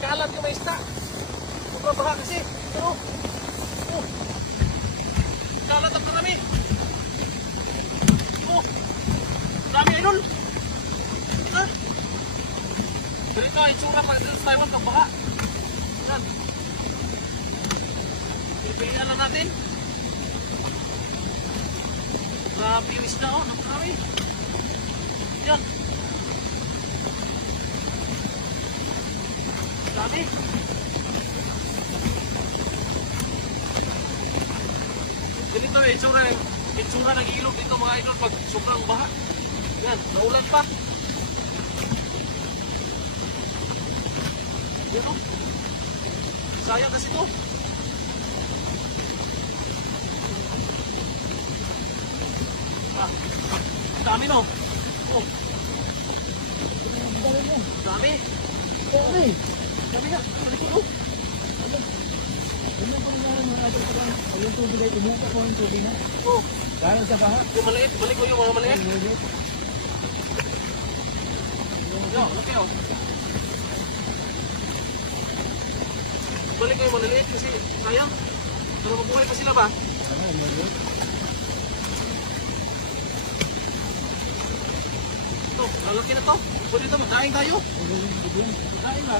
Kalat yung may isda. Sobrang baha kasi. Pero, oh. Kalat ang karami. Oh. Marami idol. Ha? Ganito ang itsura pag sa Taiwan kang baha. Yan. Pilihan lang natin. Grabe yung isda oh. Napakarami. Yan. Dami. Ganito yung itsura ng ilog dito mga idol pag sobrang baha. Yan, naulan pa. Yan o. Sayang kasi ito. Ah, dami no. Oh. Dami. Dami. Dami na. Palikod oh. Ano po nangyari mga idol sa kan? Yung tubig ay tumuka po ang tubig na. Oh. Dahil sa baha. Yung maliit, balik ko yung mga maliit. Yo, okay oh. Balik ko yung maliliit kasi sayang. Pero mabuhay pa sila ba? Ano, yung Ito, lalaki na to. Pwede ito, makain tayo. Makain ba?